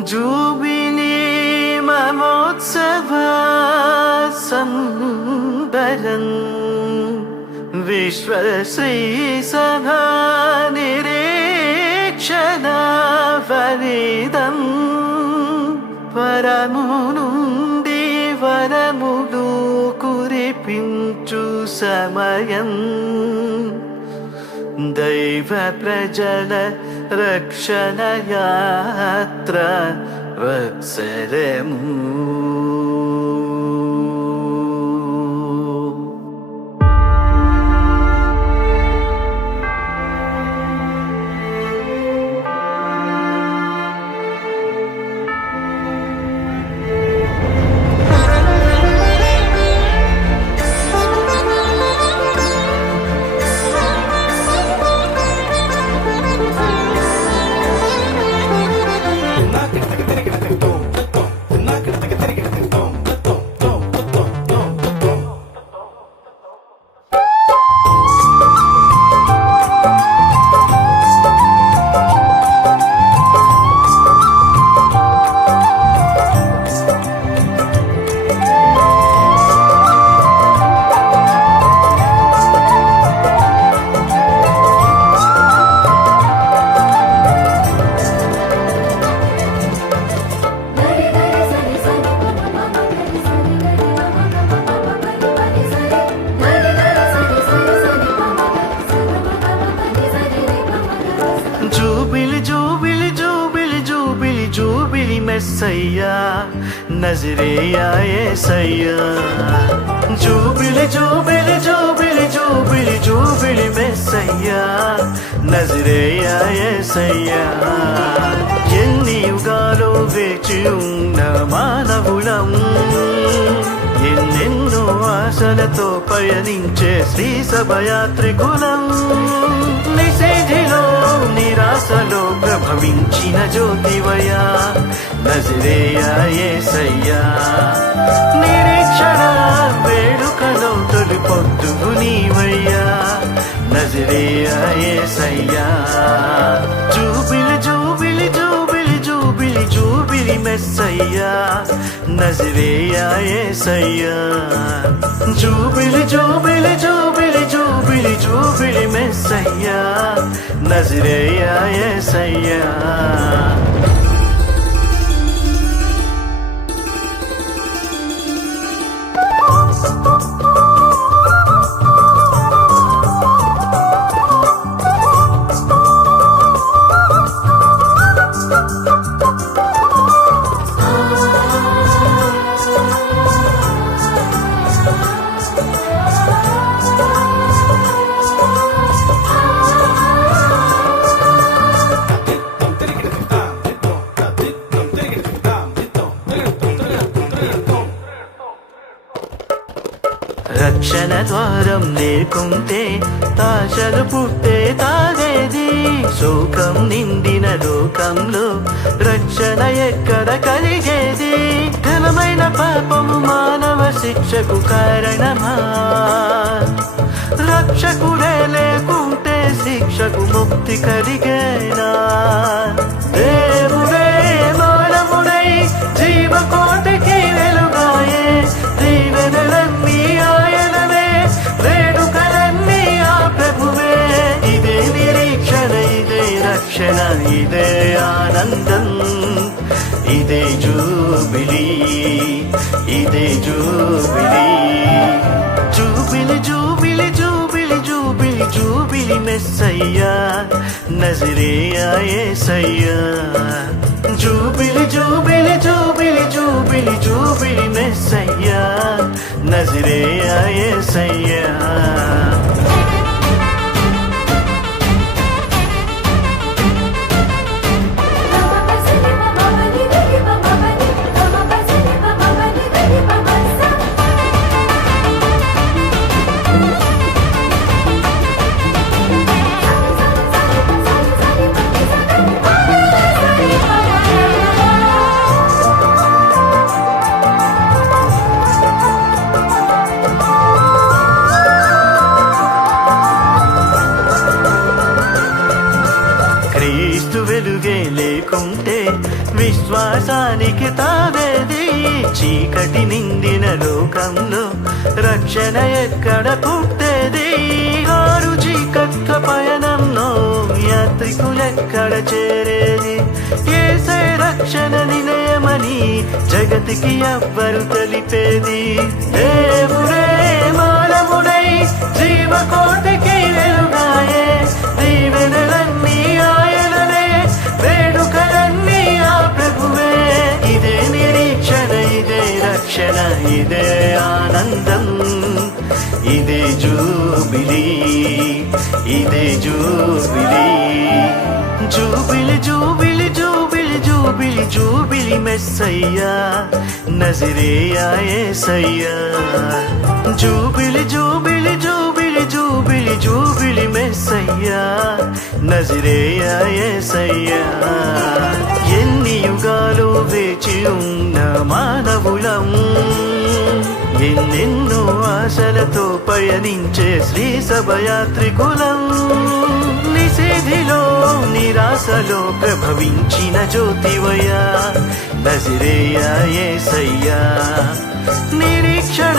Jubilee మహోత్సవ సంబరం విశ్వశ్రీ సభా నిరీక్షణ ఫలితం వరము నుండి వరములు కురిపించు సమయం దైవ ప్రజల రక్షణ యాత్ర వత్సరము. జూబిలి మెస్సయ్యా నజరేయా యేసయ్యా. జూబిలి జూబిలి జూబిలి జూబిలి జూబిలి మెస్సయ్యా నజరేయా యేసయ్యా. ఎన్ని యుగాలో వేచి ఉన్న మానవులం, ఎన్నెన్నో ఆశలతో పయనించే శ్రీ సభయాత్రికులం. నిషేధిలో నిరాశలో ప్రభవించిన జ్యోతివయ్యా నజరేయా యేసయ్యా. నిరీక్షణ వేడుకలో తొలి పొద్దువు నీవయ్యా నజరేయా యేసయ్యా. జూబిలి జూబిలి జూబిలి జూబిలి జూబిలి మెస్సయ్యా నజరేయా యేసయ్యా. జూబిలి జూబిలి జూబిలి జూబిలి జూబిలి మెస్సయ్యా నజరేయా యేసయ్యా. రక్షణ ద్వారం లేకుంటే ఆశలు పుట్టే తాగేది. శోకం నిండిన లోకంలో రక్షణ ఎక్కడ కలిగేది. ఘనమైన పాపము మానవ శిక్షకు కారణమా? రక్షకుడే లేకుంటే శిక్షకు ముక్తి కలిగేనా? దేవుడే మానవుడై జీవకోటికి వెలుగాయే. దీవెనలన్నీ ఆయనవే, వేడుకలన్నీ ఆ ప్రభువే. ఇదే నిరీక్షణ, ఇదే రక్షణ, ఇదే ఆనందం, ఇదే జూబిలీ, ఇదే జూబిలీ. జూబిలి జూబిలి జూబిలి జూబిలి జూబిలి మెస్సయ్యా నజరేయా యేసయ్యా. జూబిలి జూబిలి జూబిలి జూబిలి జూబిలి మెస్సయ్యా నజరేయా యేసయ్యా. విశ్వాసానికి తావేది చీకటి నిండిన లోకంలో రక్షణ ఎక్కడ పుట్టేది ఆరు చీకట్ల పయనంలో యాత్రికులెక్కడ చేరేది ఏసే రక్షణ నిలయమని జగతికి ఎవ్వరు తెలిపేది దేవుడే మానవుడై జీవకోటికి వెలుగాయే దీవెనలన్నీ ఆయననే వేడుకలన్నీ ఆ ప్రభువే ఇదే నిరీక్షణ ఇదే రక్షణ ఇదే ఆనందం ఇదే జూబిలీ ఇదే జూబిలీ జూబిలి జూబిలి జూబిలి జూబిలి జూబిలి మెస్సయ్యా నజరేయా యేసయ్యా జూబిలి జూబిలి జూబిలి జూబిలి జూబిలి మెస్సయ్యా నజరేయా యేసయ్యా ఎన్ని యుగాలు వేచి ఉన్న మానవులం ఎన్నెన్నో ఆశలతో పయనించే శ్రీ సభయాత్రికులం నిషేధిలో నిరాశలో ప్రభవించిన జ్యోతివయ్యా నజరేయా యేసయ్యా నిరీక్షణ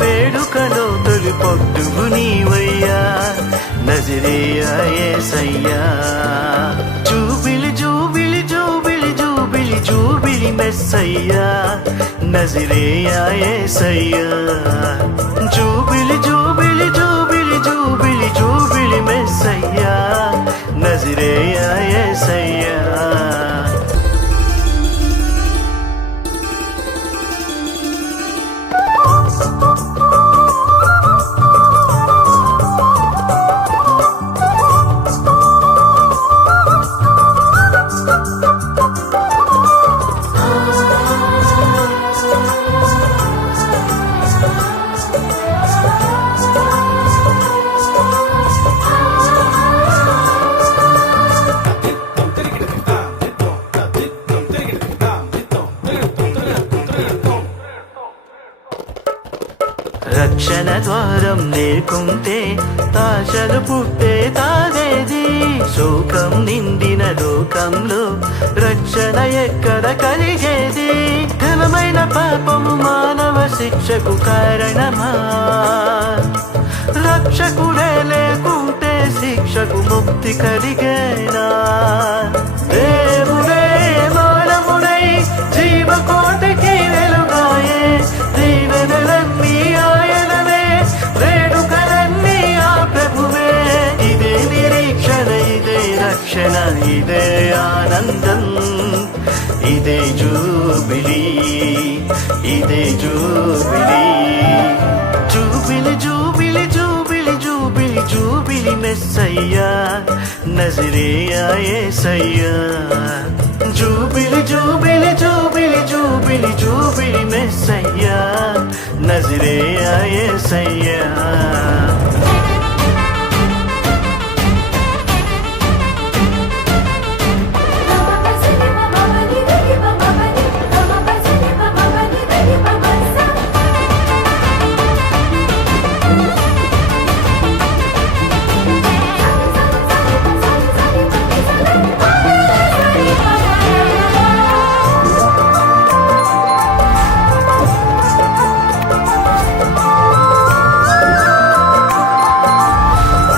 వేడుకలో తొలి పొద్దువు నీవయ్యా నజరేయా యేసయ్యా జూబిలి జూబిలి జూబిలి జూబిలి జూబిలి మెస్సయ్యా నజరేయా యేసయ్యా జూబిలి జూబిలి జూబిలి జూబిలి జూబిలి మెస్సయ్యా నజరేయా యేసయ్యా రక్షణ ద్వారం లేకుంటే ఆశలు పుట్టే తాదేది శోకం నిండిన లోకంలో రక్షణ ఎక్కడ కలిగేది ఘనమైన పాపము మానవ శిక్షకు కారణమా రక్షకుడే లేకుంటే శిక్షకు ముక్తి కలిగేనా దేవుడే మానవుడై జీవకోటికి వెలుగాయే దీవెనలన్నీ ఆయనవే వేడుకలన్నీ ఆ ప్రభువే ఇదే నిరీక్షణ ఇదే రక్షణ ఇదే ఆనందం ఇదే జూబిలీ ఇదే జూబిలీ జూబిలి జూబిలి జూబిలి జూబిలి జూబిలి మెస్సయ్యా నజరేయా యేసయ్యా జూబిలి జూబిలి జూబిలి జూబిలి జూబిలి మెస్సయ్యా నజరేయా యేసయ్యా